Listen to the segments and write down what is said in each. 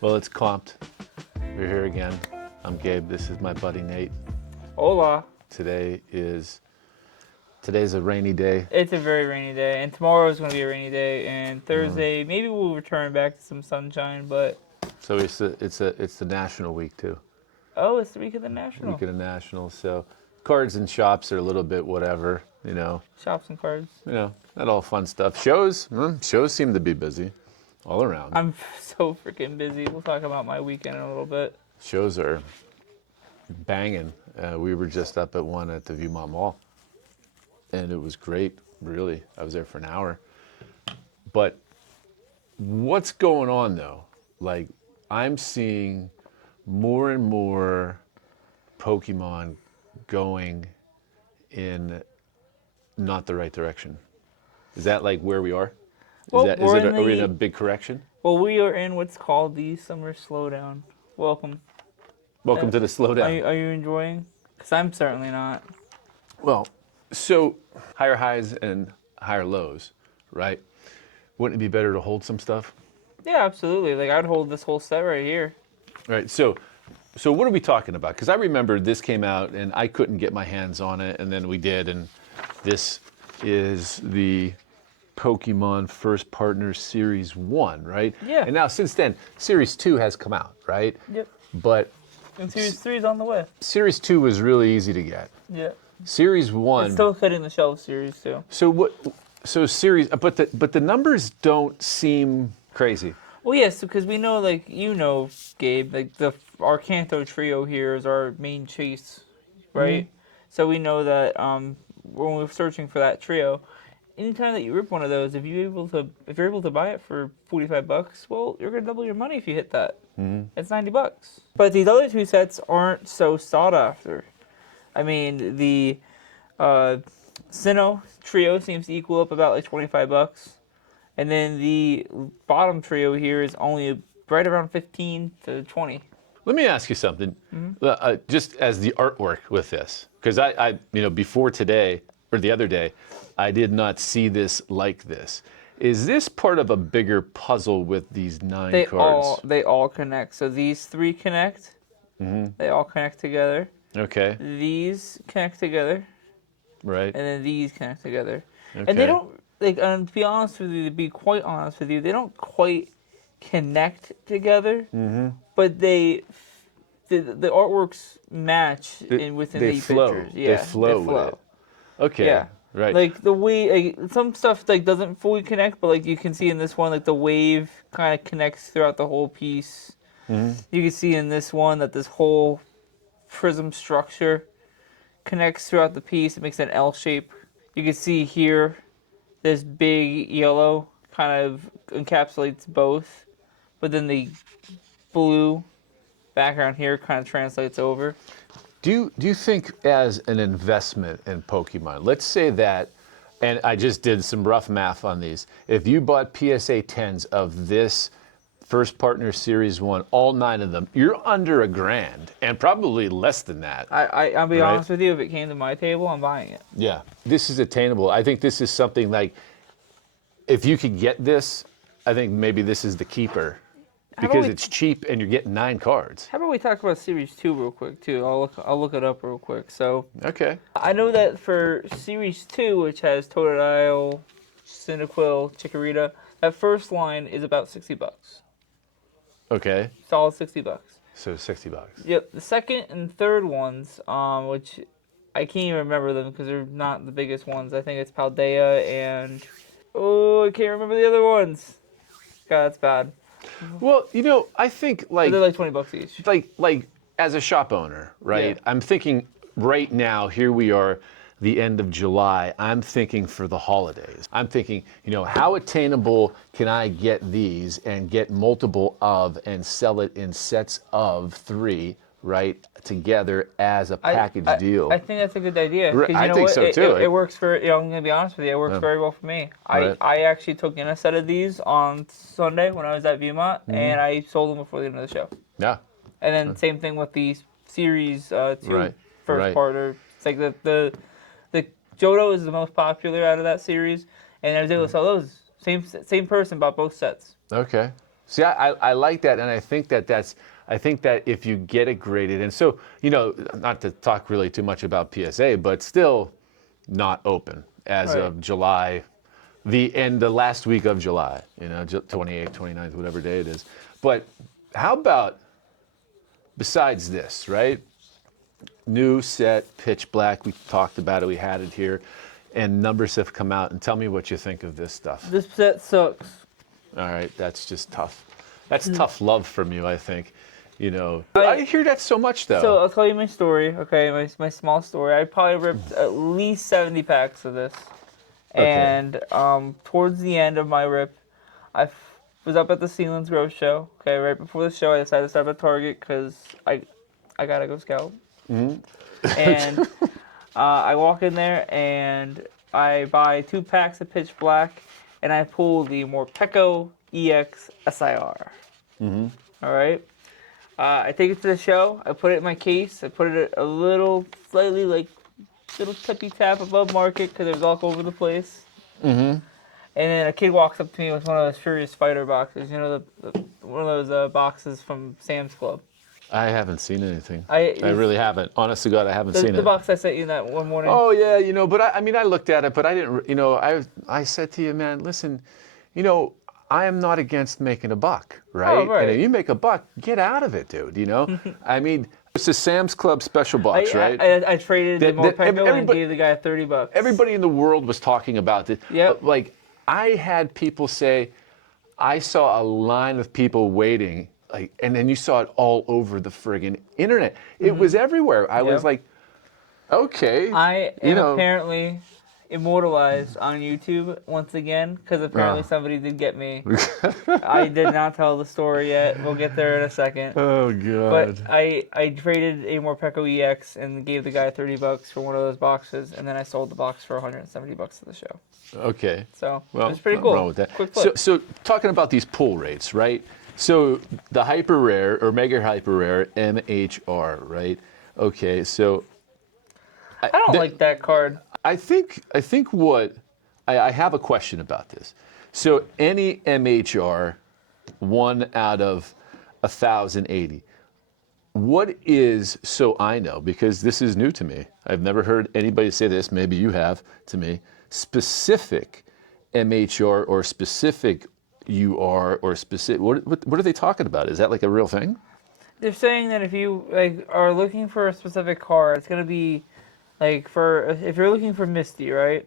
Well, it's comped. We're here again. I'm Gabe. This is my buddy Nate. Hola. Today's a rainy day. It's a very rainy day, and tomorrow is going to be a rainy day, and Thursday maybe we'll return back to some sunshine, but So it's the National Week too. oh, it's the week of the National. Week of the National. So cards and shops are a little bit whatever, Shops and cards. Not all fun stuff. Shows seem to be busy, all around. I'm so freaking busy. We'll talk about my weekend in a little bit. Shows are banging. We were just up at one at the Viewmont Mall, and it was great, really. I was there for an hour. But what's going on, though? Like, I'm seeing more and more Pokemon going in not the right direction. Is that like where we are? Well, Are we in a big correction? Well, we are in what's called the summer slowdown. Welcome. Welcome to the slowdown. Are you enjoying? Because I'm certainly not. Well, so higher highs and higher lows, right? Wouldn't it be better to hold some stuff? Yeah, absolutely. Like, I'd hold this whole set right here. Right. So what are we talking about? Because I remember this came out and I couldn't get my hands on it, and then we did, and this is the Pokemon First Partner Series 1, right? Yeah. And now since then, Series 2 has come out, right? Yep. But And Series 3 is on the way. Series 2 was really easy to get. Yeah. Series 1. It's still hitting the shelves, Series 2. But the numbers don't seem crazy. Well, yes, because we know, like, Gabe, like, our Kanto trio here is our main chase, right? Mm-hmm. So we know that when we're searching for that trio, anytime that you rip one of those, if you're able to buy it for $45, well, you're gonna double your money if you hit that. Mm-hmm. It's $90. But these other two sets aren't so sought after. I mean, the Sinnoh trio seems to equal up about like $25. And then the bottom trio here is only right around 15 to 20. Let me ask you something, just as the artwork with this, because I before today or the other day, I did not see this like this. Is this part of a bigger puzzle with these 9 cards? They all connect. So these 3 connect. Mm-hmm. They all connect together. Okay. These connect together. Right. And then these connect together. Okay. And they don't, like, to be honest with you, to be quite honest with you, they don't quite connect together. Mm-hmm. But the artworks match within the pictures. Yeah, they flow. With it. Okay. Yeah. Right. Like the way, like, some stuff like doesn't fully connect, but like you can see in this one, like the wave kind of connects throughout the whole piece. Mm-hmm. You can see in this one that this whole prism structure connects throughout the piece. It makes an L shape. You can see here, this big yellow kind of encapsulates both, but then the blue background here kind of translates over. Do you think as an investment in Pokemon, let's say that, and I just did some rough math on these, if you bought PSA 10s of this First Partner Series 1, all 9 of them, you're under $1,000, and probably less than that. I'll be honest with you, if it came to my table, I'm buying it. Yeah, this is attainable. I think this is something like, if you could get this, I think maybe this is the keeper. Because it's cheap and you're getting 9 cards. How about we talk about Series 2 real quick, too? I'll look it up real quick. So Okay. I know that for Series 2, which has Totodile, Cyndaquil, Chikorita, that first line is about $60. Okay. Solid $60. So $60. Yep. The second and third ones, which I can't even remember them because they're not the biggest ones. I think it's Paldea and... Oh, I can't remember the other ones. God, that's bad. Well, I think like... But they're like $20 each. Like as a shop owner, right? Yeah. I'm thinking right now, here we are, the end of July. I'm thinking for the holidays. I'm thinking, how attainable can I get these and get multiple of and sell it in sets of 3, right, together as a package deal? I think that's a good idea. I think so too. It works for, I'm going to be honest with you, it works very well for me. Right. I actually took in a set of these on Sunday when I was at Viewmont, and I sold them before the end of the show. Yeah. And then same thing with the Series 2 first partner. It's like the Johto is the most popular out of that series, and I was able to sell those. Same person bought both sets. Okay. See, I like that, and I think that if you get it graded, and so, not to talk really too much about PSA, but still not open as Right. of July, the last week of July, 28th, 29th, whatever day it is. But how about, besides this, right? New set, pitch black, we talked about it, we had it here, and numbers have come out, and tell me what you think of this stuff. This set sucks. All right, that's just tough. That's tough love from you, I think. I hear that so much, though. So I'll tell you my story, okay? My small story. I probably ripped at least 70 packs of this. Okay. And towards the end of my rip, was up at the Sealands Grove show. Okay, right before the show, I decided to stop at Target because I gotta go scout. Mm-hmm. And I walk in there and I buy 2 packs of Pitch Black, and I pull the Morpeko EX SIR. Mm-hmm. All right. I take it to the show. I put it in my case. I put it a little, slightly little tippy tap above market because it was all over the place. Mm-hmm. And then a kid walks up to me with one of those Furious Fighter boxes. One of those boxes from Sam's Club. I haven't seen anything. I really haven't. Honest to God, I haven't seen it. The box I sent you that one morning. Oh yeah, but I looked at it, but I didn't. I said to you, man, listen, I am not against making a buck, right? Oh, right. And if you make a buck, get out of it, dude. It's a Sam's Club special box, right? I traded the Morpeko and gave the guy $30. Everybody in the world was talking about it. Yep. Like, I had people say, I saw a line of people waiting, and then you saw it all over the friggin' internet. It was everywhere. I was like, okay. I am apparently immortalized on YouTube once again because apparently somebody did get me. I did not tell the story yet. We'll get there in a second. Oh God! But I traded a Morpeko EX and gave the guy $30 for one of those boxes, and then I sold the box for $170 to the show. Okay. So it was pretty cool. Wrong with that. Quick flip. So talking about these pull rates, right? So the hyper rare or mega hyper rare MHR, right? Okay, so I don't like that card. I think what I have a question about this. So any MHR, 1 out of 1,080. What is, so I know, because this is new to me. I've never heard anybody say this. Maybe you have to me. Specific MHR or specific UR or specific. What are they talking about? Is that like a real thing? They're saying that if you are looking for a specific card, it's gonna be if you're looking for Misty, right?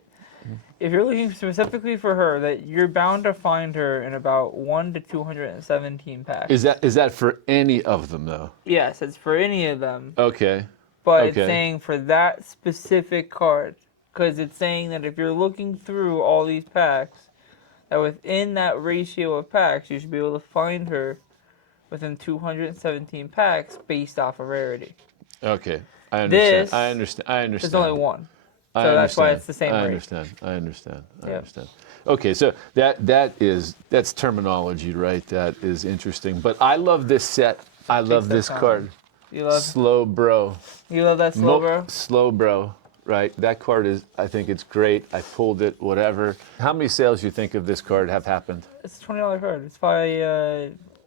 If you're looking specifically for her, that you're bound to find her in about 1 to 217 packs. Is that for any of them though? Yes, it's for any of them. Okay. But it's saying for that specific card, because it's saying that if you're looking through all these packs, that within that ratio of packs, you should be able to find her within 217 packs based off of rarity. Okay. I understand. This, I understand. There's only one. So that's why it's the same rate. I understand. Okay, so that's terminology, right? That is interesting. But I love this set. I love this card. You love Slow Bro. You love that Slow Bro? Slow Bro, right? That card I think it's great. I pulled it, whatever. How many sales do you think of this card have happened? It's a $20 card. It's probably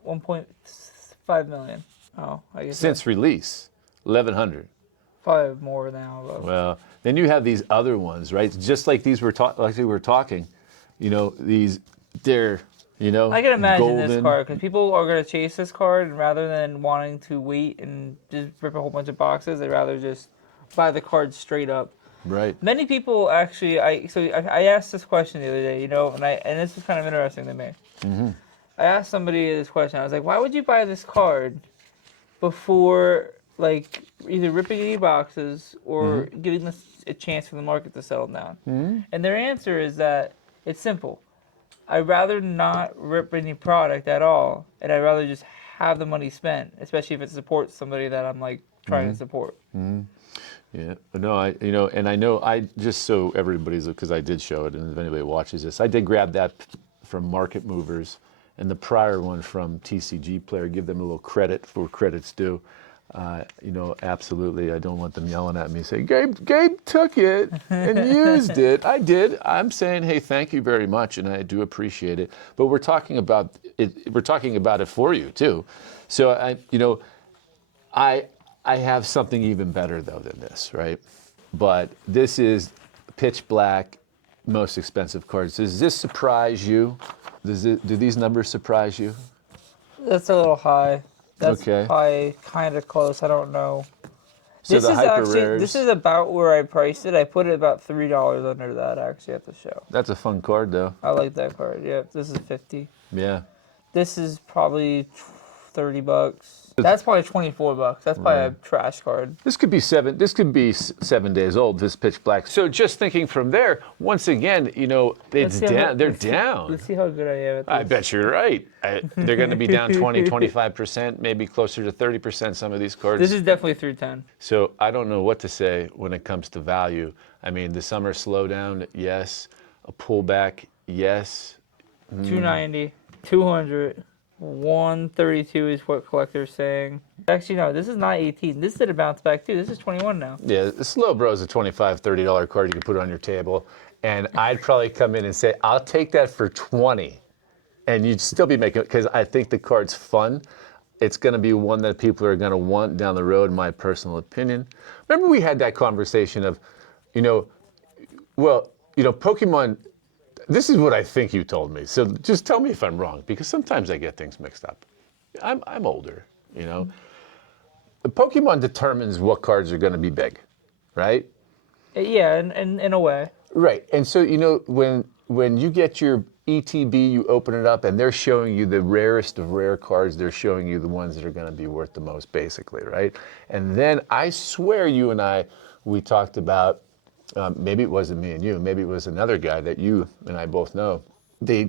1.5 million. Oh, I guess. Since release, 1,100. Probably more now. But. Well, then you have these other ones, right? Just like these like we were talking, they're, I can imagine golden. this card because people are going to chase this card, and rather than wanting to wait and just rip a whole bunch of boxes, they'd rather just buy the card straight up. Right. Many people actually, I asked this question the other day, and this was kind of interesting to me. Mm-hmm. I asked somebody this question. I was like, why would you buy this card before, either ripping any boxes or giving this a chance for the market to settle down? Mm-hmm. And their answer is that it's simple. I'd rather not rip any product at all, and I'd rather just have the money spent, especially if it supports somebody that I'm trying to support. Mm-hmm. Yeah, no, and I know just so everybody's, because I did show it, and if anybody watches this, I did grab that from Market Movers, and the prior one from TCG Player. Give them a little credit for credit's due. Absolutely. I don't want them yelling at me saying, Gabe took it and used it. I did. I'm saying, hey, thank you very much, and I do appreciate it. But we're talking about it. We're talking about it for you too. So I have something even better though than this, right? But this is pitch black, most expensive cards. Does this surprise you? Do these numbers surprise you? That's a little high. That's Okay. probably kind of close. I don't know. So the hyper rares. This is about where I priced it. I put it about $3 under that actually at the show. That's a fun card though. I like that card. Yeah, this is 50. Yeah. This is probably $30. That's probably $24. That's probably a trash card. This could be 7 days old. This pitch black. So just thinking from there, once again, it's down. They're down. Let's see how good I am at this. I bet you're right. They're going to be down 20, 25%, maybe closer to 30%. Some of these cards. This is definitely 310. So I don't know what to say when it comes to value. I mean, the summer slowdown, yes. A pullback, yes. 290, 200. 132 is what collector's saying. Actually, no, this is not 18. This did a bounce back too. This is 21 now. Yeah, the Slow Bro is a $25, $30 card you can put on your table. And I'd probably come in and say, I'll take that for 20. And you'd still be making it, because I think the card's fun. It's going to be one that people are going to want down the road, in my personal opinion. Remember we had that conversation of, Pokemon. This is what I think you told me. So just tell me if I'm wrong, because sometimes I get things mixed up. I'm older, The Pokemon determines what cards are going to be big, right? Yeah, in a way. Right. And so, when you get your ETB, you open it up, and they're showing you the rarest of rare cards. They're showing you the ones that are going to be worth the most, basically, right? And then I swear you and we talked about, maybe it wasn't me and you, maybe it was another guy that you and I both know. They're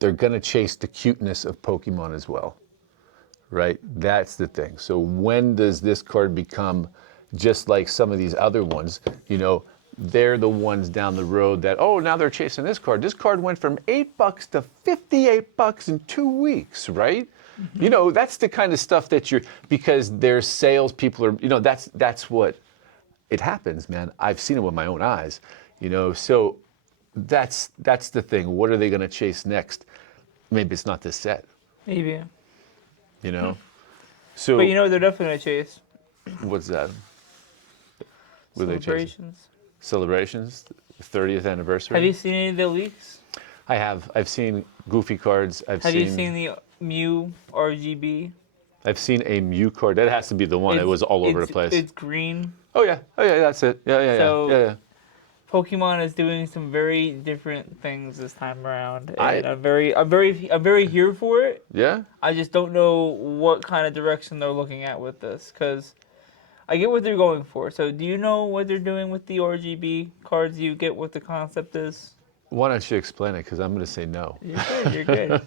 going to chase the cuteness of Pokemon as well, right? That's the thing. So when does this card become just like some of these other ones? They're the ones down the road that, now they're chasing this card. This card went from $8 to $58 in 2 weeks, right? Mm-hmm. That's the kind of stuff that because their salespeople are, that's what. It happens, man. I've seen it with my own eyes, So that's the thing. What are they going to chase next? Maybe it's not this set. Maybe. So. But they're definitely going to chase. What's that? What are they chasing? Celebrations. 30th anniversary. Have you seen any of the leaks? I have. I've seen Goofy cards. Have you seen the Mew RGB? I've seen a Mew card. That has to be the one that was all over the place. It's green. Oh yeah, that's it. Yeah. Pokemon is doing some very different things this time around, and I'm very here for it. Yeah. I just don't know what kind of direction they're looking at with this, because I get what they're going for. So do you know what they're doing with the RGB cards? Do you get what the concept is? Why don't you explain it? Because I'm going to say no. You're good.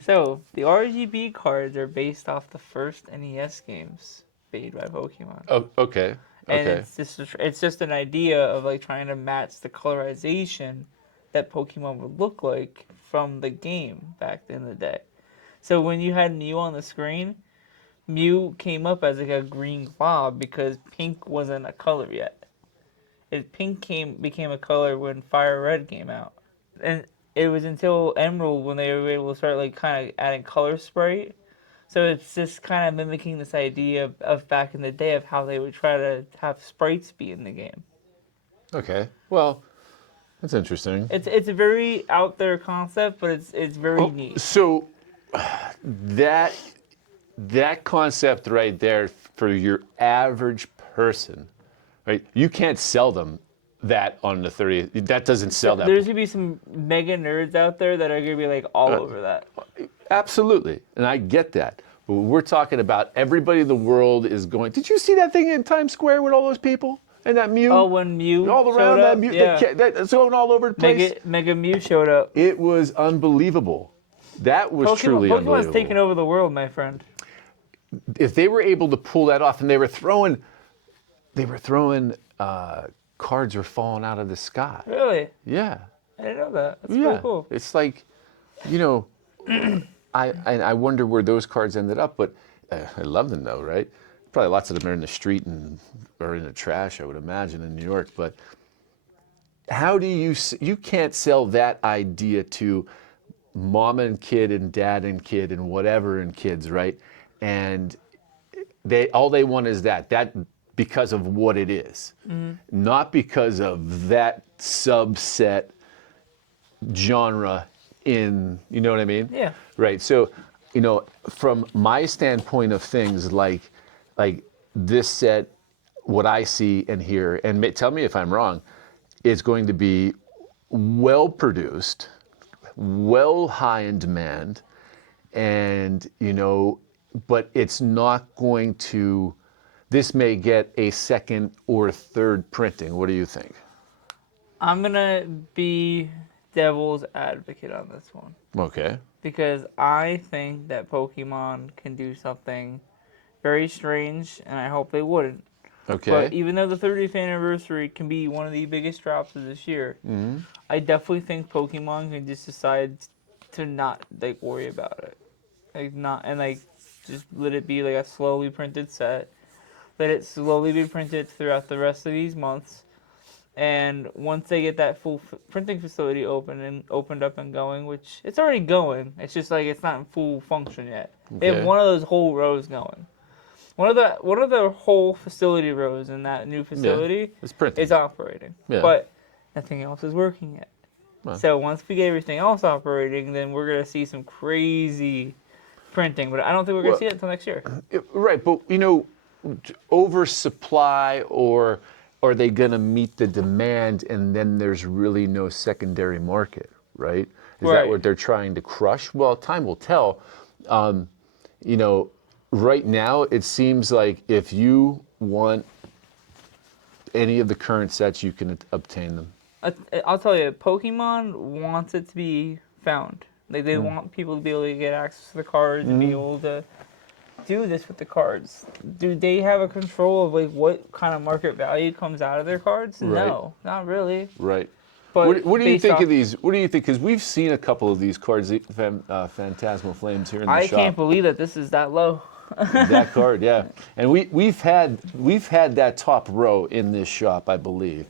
So the RGB cards are based off the first NES games made by Pokemon. Oh, okay. And it's just an idea of like trying to match the colorization that Pokemon would look like from the game back in the day. So when you had Mew on the screen, Mew came up as like a green blob because pink wasn't a color yet. Pink became a color when Fire Red came out. And it was until Emerald when they were able to start like kind of adding color sprite. So it's just kind of mimicking this idea of back in the day of how they would try to have sprites be in the game. Okay. Well, that's interesting. It's a very out there concept, but it's very neat. So that concept right there for your average person, right? You can't sell them that on the 30th. That doesn't sell that. There's going to be some mega nerds out there that are going to be like all over that. Absolutely. And I get that. But we're talking about everybody in the world is going. Did you see that thing in Times Square with all those people? And that Mew? Oh, when Mew all around showed that up? Mew. Yeah. That's going all over the place. Mega Mew showed up. It was unbelievable. That was truly unbelievable. Pokemon's taking over the world, my friend. If they were able to pull that off, and they were throwing cards were falling out of the sky. Really? Yeah. I didn't know that. That's pretty cool. It's like, I wonder where those cards ended up, but I love them though, right? Probably lots of them are in the street and or in the trash, I would imagine, in New York. But how do you can't sell that idea to mom and kid and dad and kid and whatever and kids, right? And all they want is that because of what it is, not because of that subset genre in, you know what I mean? Yeah. Right. So, from my standpoint of things, like this set, what I see and hear, and tell me if I'm wrong, is going to be well produced, well high in demand, and but it's not going to. This may get a second or third printing. What do you think? I'm gonna be devil's advocate on this one Okay. because I think that Pokemon can do something very strange, and I hope they wouldn't. Okay. But even though the 30th anniversary can be one of the biggest drops of this year, I definitely think Pokemon can just decide to not worry about it, just let it be like a slowly printed set. Let it slowly be printed throughout the rest of these months, and once they get that full printing facility opened up and going, which it's already going, it's just like it's not in full function yet. They have Okay. one of those whole rows going. One of the whole facility rows in that new facility It's printing. is operating, Yeah. but nothing else is working yet. Well. So once we get everything else operating, then we're gonna see some crazy printing. But I don't think we're gonna see it until next year. Right, but oversupply, or are they going to meet the demand and then there's really no secondary market, right? Is that Right. what they're trying to crush? Well, time will tell. Right now it seems like if you want any of the current sets, you can obtain them. I'll tell you, Pokemon wants it to be found. Like they want people to be able to get access to the cards and be able to do this with the cards. Do they have a control of what kind of market value comes out of their cards? Right. No, not really. Right. But What do you based think off- of these? What do you think? Because we've seen a couple of these cards, Phantasmal Flames, here in the I shop. can't believe that this is that low. That card, yeah. And we've had that top row in this shop, I believe.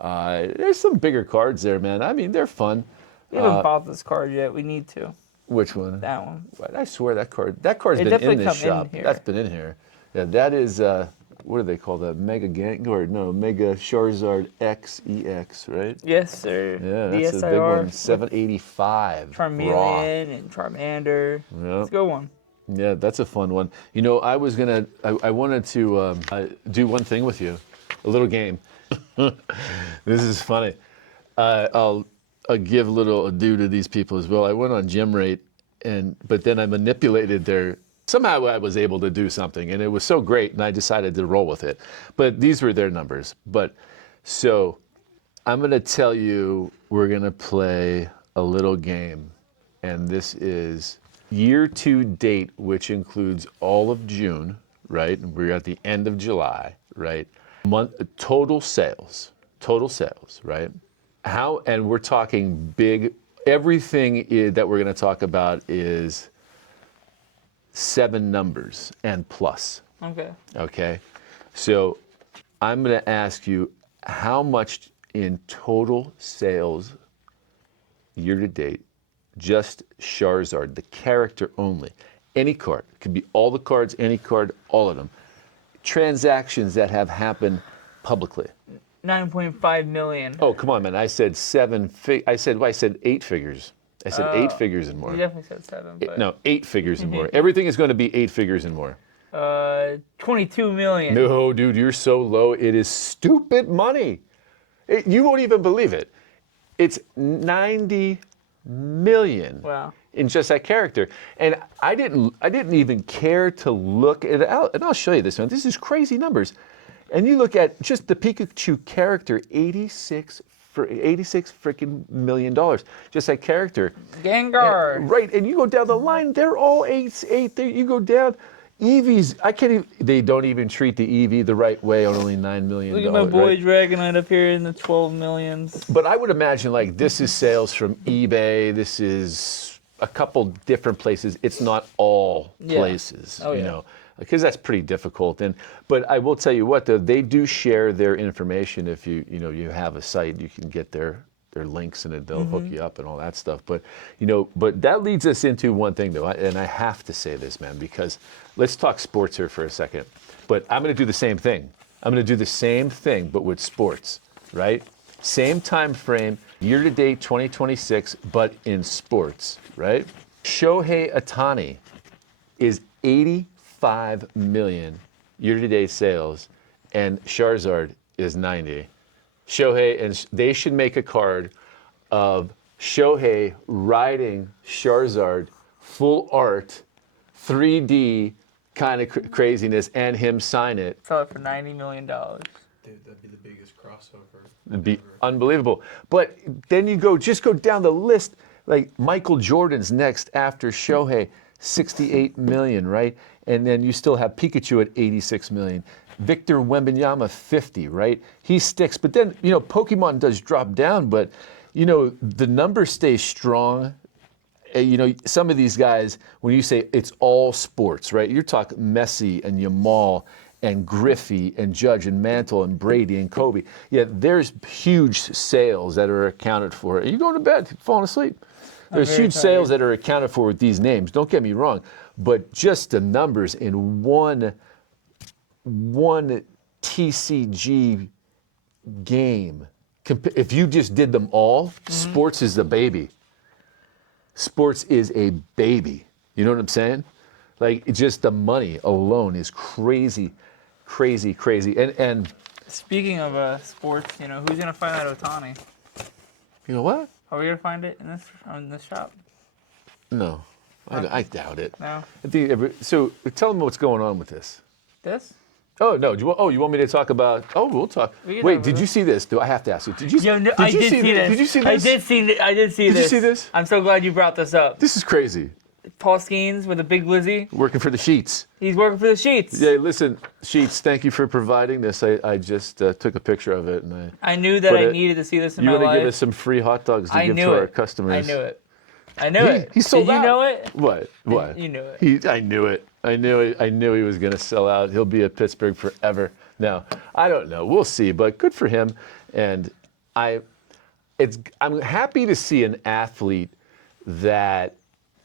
There's some bigger cards there, man. I mean, they're fun. We haven't bought this card yet. We need to. Which one? That one. I swear that card's It been definitely in this come in shop. here. That's been in here. Yeah, that is what do they call that? Mega Gang or no, Mega Charizard XEX, right? Yes, sir. Yeah, the that's a big SIR one. with 785. raw. Charmeleon and Charmander. Yeah. It's a good one. Yeah, that's a fun one. I wanted to do one thing with you, a little game. This is funny. I'll give a little ado to these people as well. I went on gym rate, but then I manipulated somehow I was able to do something, and it was so great, and I decided to roll with it. But these were their numbers. So I'm going to tell you, we're going to play a little game, and this is year to date, which includes all of June, right? We're at the end of July, right? Total sales, right? And we're talking big, everything that we're going to talk about is 7 numbers and plus. Okay. Okay. So I'm going to ask you how much in total sales year to date, just Charizard, the character only, any card, it could be all the cards, any card, all of them. Transactions that have happened publicly. 9.5 million. Oh, come on, man. I said I said 8 figures. I said 8 figures and more. You definitely said 7. But No, 8 figures and more. Everything is going to be 8 figures and more. 22 million. No, dude, you're so low. It is stupid money. You won't even believe it. It's 90 million. Wow. In just that character. And I didn't even care to look at it out. And I'll show you this one. This is crazy numbers. And you look at just the Pikachu character, 86 freaking $86 million. Just that character. Gengar. Right. And you go down the line, they're all 8. You go down. Eevees, they don't even treat the Eevee the right way on only $9 million. Look at my boy right? Dragonite up here in the 12 millions. But I would imagine this is sales from eBay. This is a couple different places. It's not all Yeah. places, Oh, you yeah. know, because that's pretty difficult. But I will tell you what, though, they do share their information. If you have a site, you can get their links and they'll hook you up and all that stuff. But but that leads us into one thing though, and I have to say this, man, because let's talk sports here for a second. But I'm going to do the same thing. I'm going to do the same thing, but with sports, right? Same time frame, year to date 2026, but in sports, right? Shohei Ohtani is 85 million year to date sales, and Charizard is 90. Shohei, and they should make a card of Shohei riding Charizard, full art, 3D kind of craziness, and him sign it. Sell it for $90 million. Dude, that'd be the biggest crossover. It'd be ever. unbelievable. But then you go down the list, like Michael Jordan's next after Shohei, 68 million, right? And then you still have Pikachu at 86 million. Victor Wembanyama, 50, right? He sticks. But then, Pokemon does drop down, but, the numbers stay strong. Some of these guys, when you say it's all sports, right? You're talking Messi and Yamal and Griffey and Judge and Mantle and Brady and Kobe. Yeah, there's huge sales that are accounted for. You going to bed, falling asleep. There's very huge tired. sales that are accounted for with these names. Don't get me wrong, but just the numbers in one TCG game. If you just did them all, sports is the baby. Sports is a baby. You know what I'm saying? Like, just the money alone is crazy, crazy, crazy. And Speaking of sports, who's gonna find that Otani? you know what? Are we gonna find it in this shop? No, I doubt it. No. So tell them what's going on with this. This? Oh no! You want me to talk about? Oh, we'll talk. We can Wait, talk did about you it. see this? Do I have to ask you? Did you? Yo, no, did I you did see this. Did you see this? I did see Did this. you see this? I'm so glad you brought this up. This is crazy. Paul Skeens with a big Lizzie. Working for the Sheets. He's working for the Sheets. Yeah, listen, Sheets. Thank you for providing this. I just took a picture of it, and I knew that But, I needed to see this in you my want to life. give us some free hot dogs to I give knew to our it. customers. I knew it. I knew it. He sold Did out. you know it? What? What? You knew it. I knew it. I knew he was going to sell out. He'll be at Pittsburgh forever. Now, I don't know. We'll see, but good for him. And I'm happy to see an athlete that,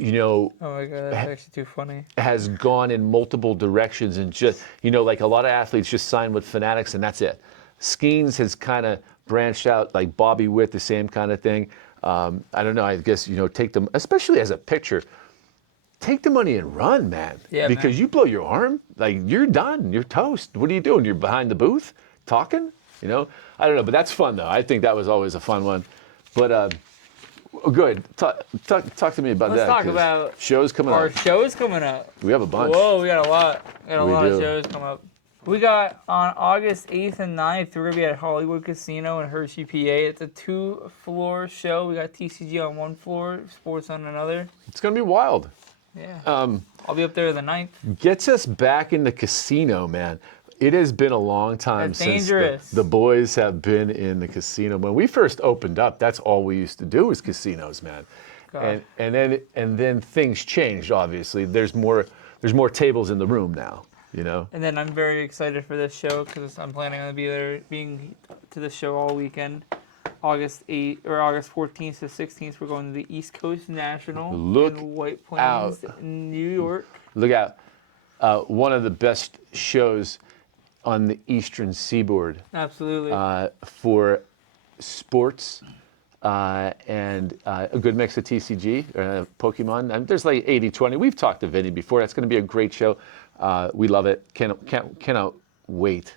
Oh my god, that's actually too funny. has gone in multiple directions and just, like a lot of athletes just sign with Fanatics and that's it. Skeens has kind of branched out, like Bobby Witt, the same kind of thing. I don't know. I guess, take them, especially as a pitcher, take the money and run, man. Yeah, because man. you blow your arm, like you're done. You're toast. What are you doing? You're behind the booth talking? I don't know, but that's fun though. I think that was always a fun one. But good. Talk to me about Let's that. talk 'cause about shows coming Our up. shows coming up. We have a bunch. Whoa, we got a lot. We got a We lot do. of shows coming up. We got on August 8th and 9th, we're going to be at Hollywood Casino in Hershey, PA. It's a 2-floor show. We got TCG on one floor, sports on another. It's gonna be wild. Yeah. I'll be up there the 9th. Gets us back in the casino, man. It has been a long time That's since dangerous. the boys have been in the casino. When we first opened up, that's all we used to do was casinos, man. God. And then things changed. Obviously, there's more tables in the room now. And then I'm very excited for this show because I'm planning on being to the show all weekend. August 14th to 16th, we're going to the East Coast National Look in White Plains, in New York. Look out! One of the best shows on the Eastern Seaboard Absolutely. for sports. And a good mix of TCG, Pokemon. And there's like 80-20. We've talked to Vinny before. That's going to be a great show. We love it. Cannot wait.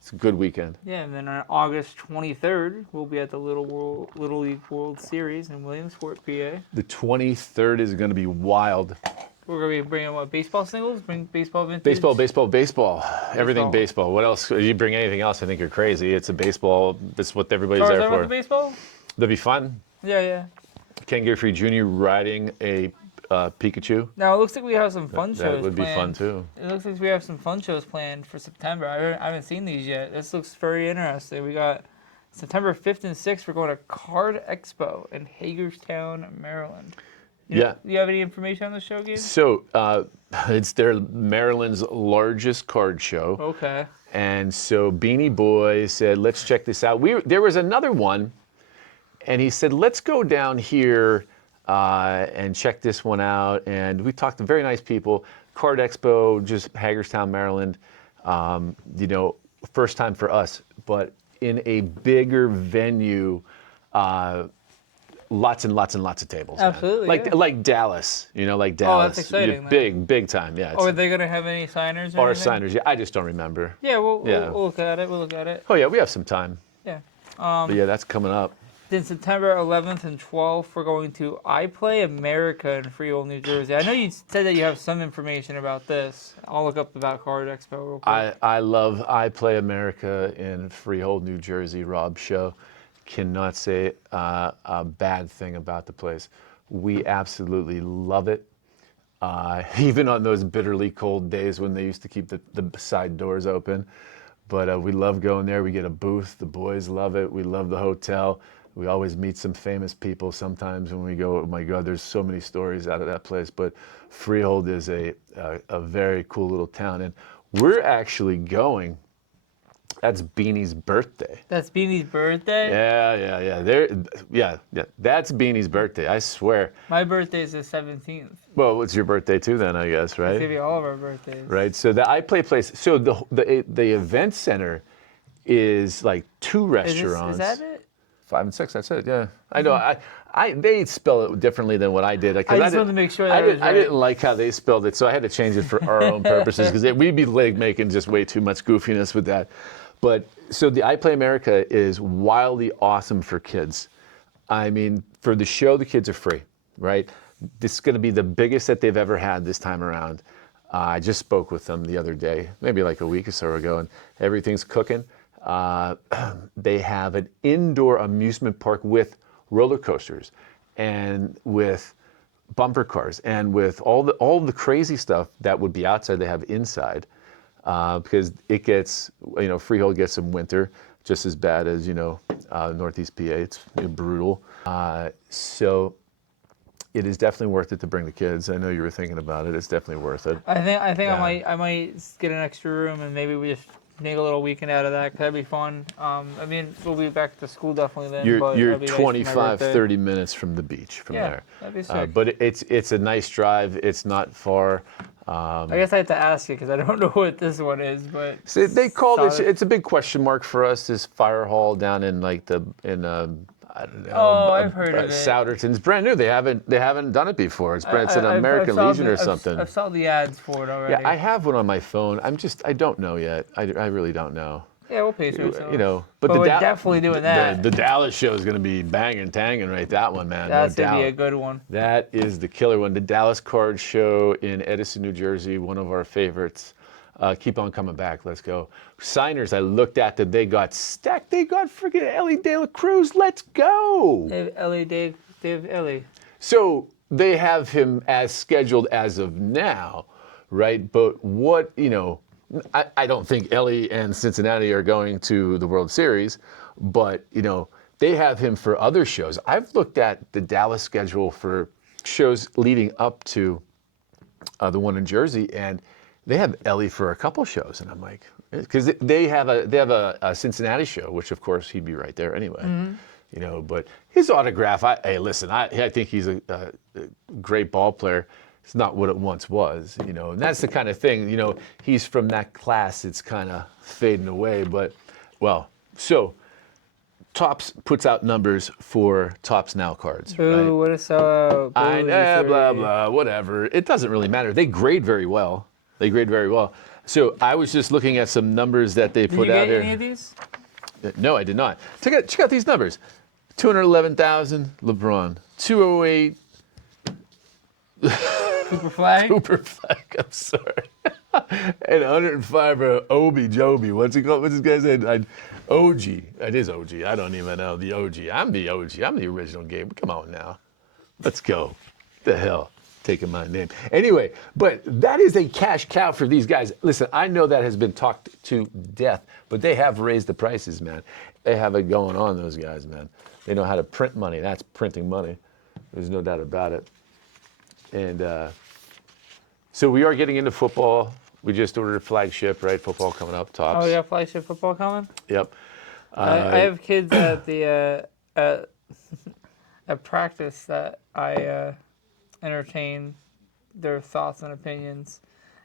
It's a good weekend. Yeah, and then on August 23rd, we'll be at the Little League World Series in Williamsport, PA. The 23rd is going to be wild. We're going to be bringing baseball singles? Bring baseball vintage? Baseball. Everything baseball. What else? If you bring anything else, I think you're crazy. It's a baseball. That's what everybody's Charles, there ever for. with baseball? That'd be fun. Yeah. Ken Griffey Jr. riding a Pikachu. Now, it looks like we have some fun shows That would be planned. fun too. It looks like we have some fun shows planned for September. I haven't seen these yet. This looks very interesting. We got September 5th and 6th, we're going to Card Expo in Hagerstown, Maryland. Yeah. Do you have any information on the show, Gabe? So it's their Maryland's largest card show. Okay. And so Beanie Boy said, let's check this out. There was another one, and he said, let's go down here and check this one out. And we talked to very nice people. Card Expo, just Hagerstown, Maryland. First time for us, but in a bigger venue, lots and lots and lots of tables. Absolutely, man. Like Dallas, like Dallas. Oh, that's exciting, Big time, yeah. Are they gonna have any signers? Or anything? Signers, yeah. I just don't remember. Yeah, we'll look at it. We'll look at it. Oh yeah, we have some time. Yeah. But yeah, that's coming up. Then September 11th and 12th, we're going to I Play America in Freehold, New Jersey. I know you said that you have some information about this. I'll look up about Card Expo real quick. I love I Play America in Freehold, New Jersey. Rob show. Cannot say a bad thing about the place. We absolutely love it. Even on those bitterly cold days when they used to keep the side doors open. But we love going there. We get a booth. The boys love it. We love the hotel. We always meet some famous people sometimes when we go. Oh my God, there's so many stories out of that place. But Freehold is a very cool little town. And we're actually going. That's Beanie's birthday. That's Beanie's birthday? Yeah. That's Beanie's birthday, I swear. My birthday is the 17th. Well, it's your birthday too then, I guess, right? It's going to be all of our birthdays. Right, so the I Play place, so the event center is like 2 restaurants. Is that it? 5 and 6, that's it, yeah. I know, they spell it differently than what I did. I just wanted to make sure that was right. I didn't like how they spelled it, so I had to change it for our own purposes, because we'd be making just way too much goofiness with that. But so the I Play America is wildly awesome for kids. I mean, for the show, the kids are free, right? This is going to be the biggest that they've ever had this time around. I just spoke with them the other day, maybe like a week or so ago, and everything's cooking. They have an indoor amusement park with roller coasters and with bumper cars and with all the crazy stuff that would be outside. They have inside. Because it gets, Freehold gets some winter, just as bad as, Northeast PA. It's brutal. So it is definitely worth it to bring the kids. I know you were thinking about it. It's definitely worth it. I think Yeah. I might get an extra room and maybe we just make a little weekend out of that. 'Cause that'd be fun. We'll be back to school definitely then. You're that'd be nice for my 25, birthday. 30 minutes from the beach from Yeah, there. that'd be sick. But it's a nice drive. It's not far. I guess I have to ask you because I don't know what this one is, but So they call this. solid. It's a big question mark for us. This fire hall down in I don't know. Oh, I've heard of it. Souderton's brand new. They haven't done it before. It's an I've American saw Legion or I've something. saw the ads for it already. Yeah, I have one on my phone. I don't know yet. I really don't know. Yeah, we'll pay for it. But we're definitely doing that. The Dallas show is going to be banging, tanging, right? That one, man. That's no gonna be doubt. a good one. That is the killer one. The Dallas Card Show in Edison, New Jersey, one of our favorites. Keep on coming back. Let's go. Signers, I looked at them. They got stacked. They got freaking Ellie De La Cruz. Let's go. Dave Ellie. So they have him as scheduled as of now, right? But what, I don't think Ellie and Cincinnati are going to the World Series, but, they have him for other shows. I've looked at the Dallas schedule for shows leading up to the one in Jersey, and they have Ellie for a couple shows, and I'm like, because they have a Cincinnati show, which of course he'd be right there anyway, But his autograph, I think he's a great ball player. It's not what it once was, and that's the kind of thing, he's from that class. It's kind of fading away, but so Topps puts out numbers for Topps Now cards. Ooh, right? what a sellout. I know, Boo, blah, sorry. blah, whatever. It doesn't really matter. They grade very well. So I was just looking at some numbers that they Did put you out get here. any of these? No, I did not. Check out these numbers. 211,000, LeBron. 208, Cooper Flag? Cooper Flag, I'm sorry. And 105 for Obi Joby. What's he called? What's this guy's name? OG. It is OG. I don't even know. The OG. I'm the OG. I'm the original Gabe. Come on now. Let's go. The hell. Taking my name. Anyway, but that is a cash cow for these guys. Listen, I know that has been talked to death, but they have raised the prices, man. They have it going on, those guys, man. They know how to print money. That's printing money. There's no doubt about it. And so we are getting into football. We just ordered a flagship, right? Football coming up, tops. Oh, yeah, flagship football coming? Yep. I have kids at the at practice that I entertain their thoughts and opinions,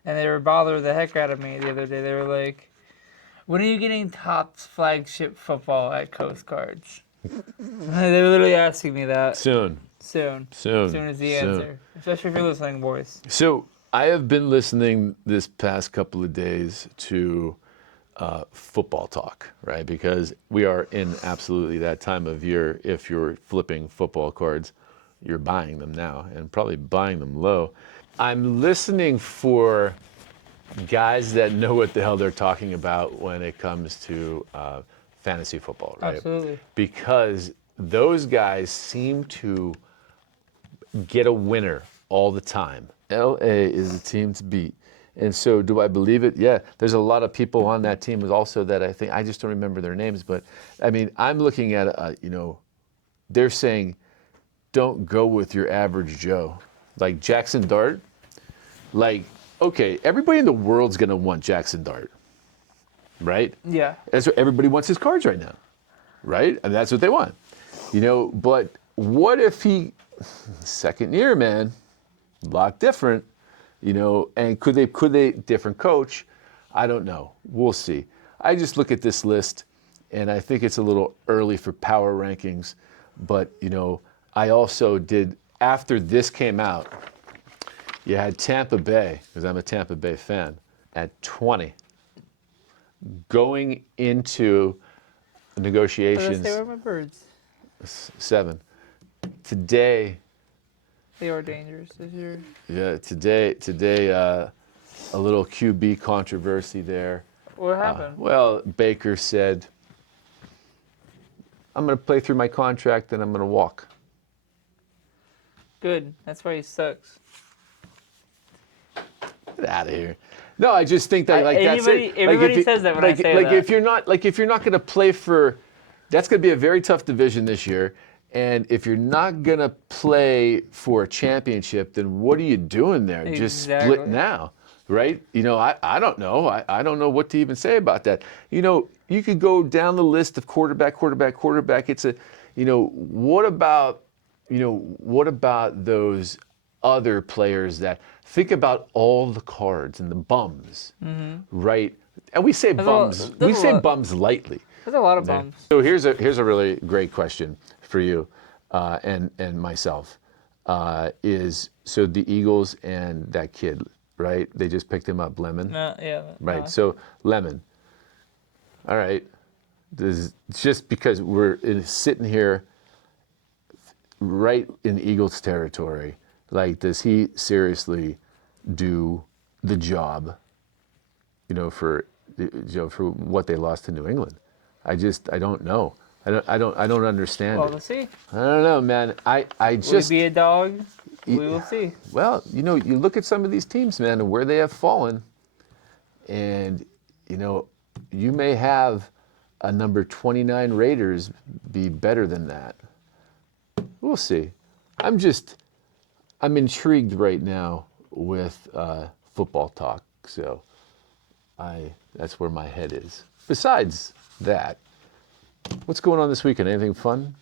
and they were bothering the heck out of me the other day. They were like, "When are you getting Topps flagship football at Coast Guards?" They were literally asking me that. Soon. Soon is the answer. Especially if you're listening, boys. So I have been listening this past couple of days to football talk, right? Because we are in absolutely that time of year. If you're flipping football cards, you're buying them now and probably buying them low. I'm listening for guys that know what the hell they're talking about when it comes to fantasy football, right? Absolutely. Because those guys seem to get a winner all the time. LA is the team to beat. And so do I believe it? Yeah, there's a lot of people on that team also that I think, I just don't remember their names, but I mean, I'm looking at, they're saying, don't go with your average Joe. Like Jackson Dart, like, okay, everybody in the world's gonna want Jackson Dart, right? Yeah. That's what everybody wants his cards right now, right? And that's what they want, but what if second year, man, a lot different, and could they different coach? I don't know. We'll see. I just look at this list and I think it's a little early for power rankings, but I also did, after this came out, you had Tampa Bay, because I'm a Tampa Bay fan, at 20. Going into negotiations, They were my birds. 7. Today, They are dangerous this year. yeah, today, a little QB controversy there. What happened? Well, Baker said, I'm going to play through my contract and I'm going to walk. Good. That's why he sucks. Get out of here. No, I just think that that's it. Everybody says that when I say that. If you're not going to play for, that's going to be a very tough division this year. And if you're not going to play for a championship, then what are you doing there? Exactly. Just split now, right? I don't know. I don't know what to even say about that. You could go down the list of quarterback. It's what about those other players that think about all the cards and the bums, right? And we say bums. We say bums lightly. There's a lot of bums. So here's a really great question for you and myself. So the Eagles and that kid, right? They just picked him up, Lemon. Yeah. Right. So Lemon. All right. Just because we're sitting here right in Eagles territory, like, does he seriously do the job, for what they lost to New England? I don't know. I don't understand Well, it. we'll see. I don't know, man. I just Will he be a dog? We will see. Well, you look at some of these teams, man, and where they have fallen, and you may have a number 29 Raiders be better than that. We'll see. I'm intrigued right now with football talk, so that's where my head is. Besides that, what's going on this weekend? Anything fun?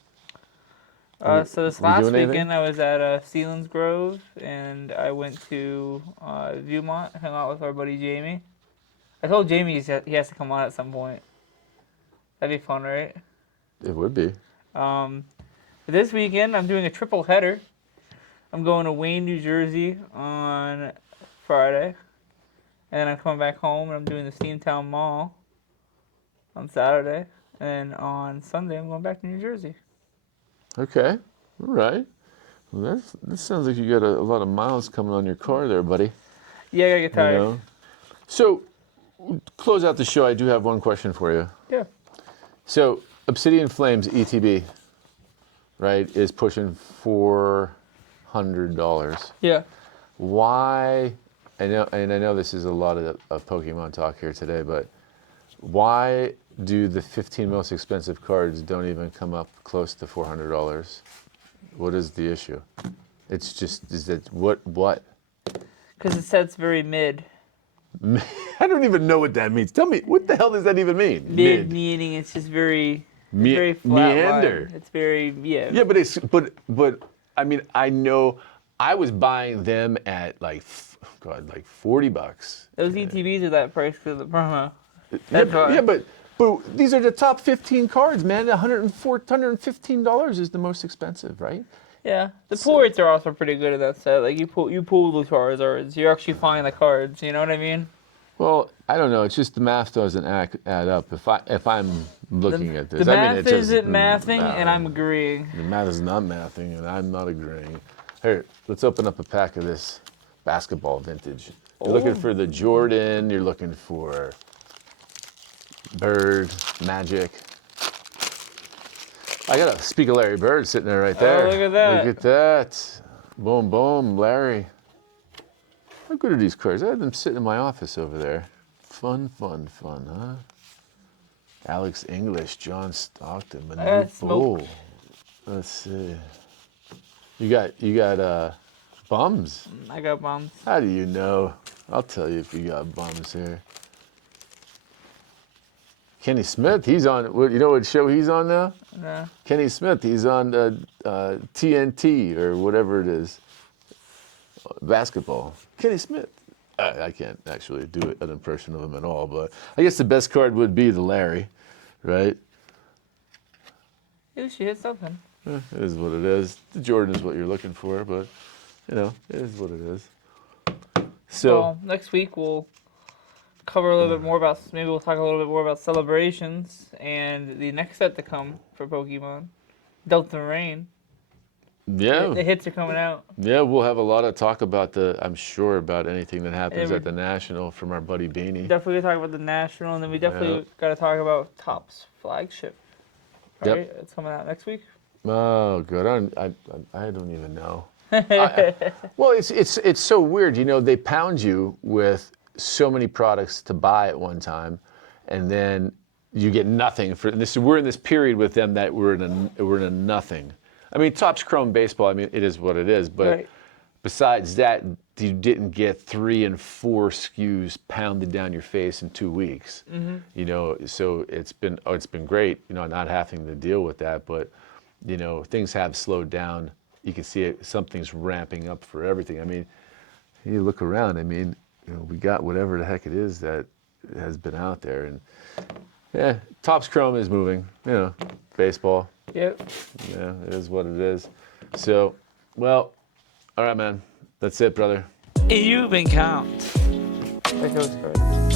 So this we last doing anything? weekend I was at Sealands Grove, and I went to Viewmont, hung out with our buddy Jamie. I told Jamie he has to come on at some point. That'd be fun, right? It would be. But this weekend I'm doing a triple header. I'm going to Wayne, New Jersey on Friday, and then I'm coming back home and I'm doing the Steamtown Mall on Saturday, and on Sunday I'm going back to New Jersey. Okay. All right. Well, that sounds like you got a lot of miles coming on your car there, buddy. Yeah, I gotta get tired. So, close out the show, I do have one question for you. Yeah. So, Obsidian Flames ETB, right, is pushing $400. Yeah. Why, I know this is a lot of Pokemon talk here today, but why do the 15 most expensive cards don't even come up close to $400? What is the issue? It's just, is it, what? Because it sets very mid. I don't even know what that means. Tell me, what the hell does that even mean? Mid meaning it's just very, it's very flat meander. line. It's very, yeah. Yeah, but I mean, I know I was buying them at like, God, like $40. Those ETBs are that price because of the promo. Yeah, That's why. yeah, but these are the top 15 cards, man. $115 is the most expensive, right? Yeah, the pull rates are also pretty good in that set. Like you pull the Charizards, you actually find the cards. You know what I mean? Well, I don't know. It's just the math doesn't add up. If I'm looking at this, The I mean, math it just, isn't mathing, no. and I'm agreeing. The math is not mathing, and I'm not agreeing. Here, let's open up a pack of this basketball vintage. You're looking for the Jordan. You're looking for Bird, Magic. I got a Speak of Larry Bird sitting there right there. Oh, look at that. Look at that. Boom, boom, Larry. How good are these cards? I had them sitting in my office over there. Fun, huh? Alex English, John Stockton, Manute smoke. Bull. Let's see. You got bums. I got bums. How do you know? I'll tell you if you got bums here. Kenny Smith, he's on. You know what show he's on now? No. Kenny Smith, he's on TNT or whatever it is. Basketball. Kenny Smith. I can't actually do an impression of him at all, but I guess the best card would be the Larry, right? Yeah, she hit something. It is what it is. The Jordan is what you're looking for, but you know, it is what it is. So Well, next week we'll cover a little bit more about. Maybe we'll talk a little bit more about celebrations and the next set to come for Pokemon, Delta Rain. yeah, The hits are coming out. yeah, we'll have a lot of talk about I'm sure about anything that happens Yeah, at the National from our buddy Beanie. Definitely gonna talk about the National, and then we definitely got to talk about Topps flagship. Yep. Right? It's coming out next week. Oh, good. I don't even know. Well, it's so weird. You know, they pound you with so many products to buy at one time, and then you get nothing for this. We're in this period with them that we're in a nothing. I mean, Topps Chrome baseball. I mean, it is what it is. But Right. besides that, you didn't get 3 and 4 SKUs pounded down your face in 2 weeks. Mm-hmm. You know, so it's been great. You know, not having to deal with that, but you know, things have slowed down. You can see it. Something's ramping up for everything. I mean, you look around. I mean, you know, we got whatever the heck it is that has been out there, and yeah, Topps Chrome is moving. You know, baseball. Yep. Yeah, it is what it is. So, well, all right, man. That's it, brother. You've been count. Like those cards.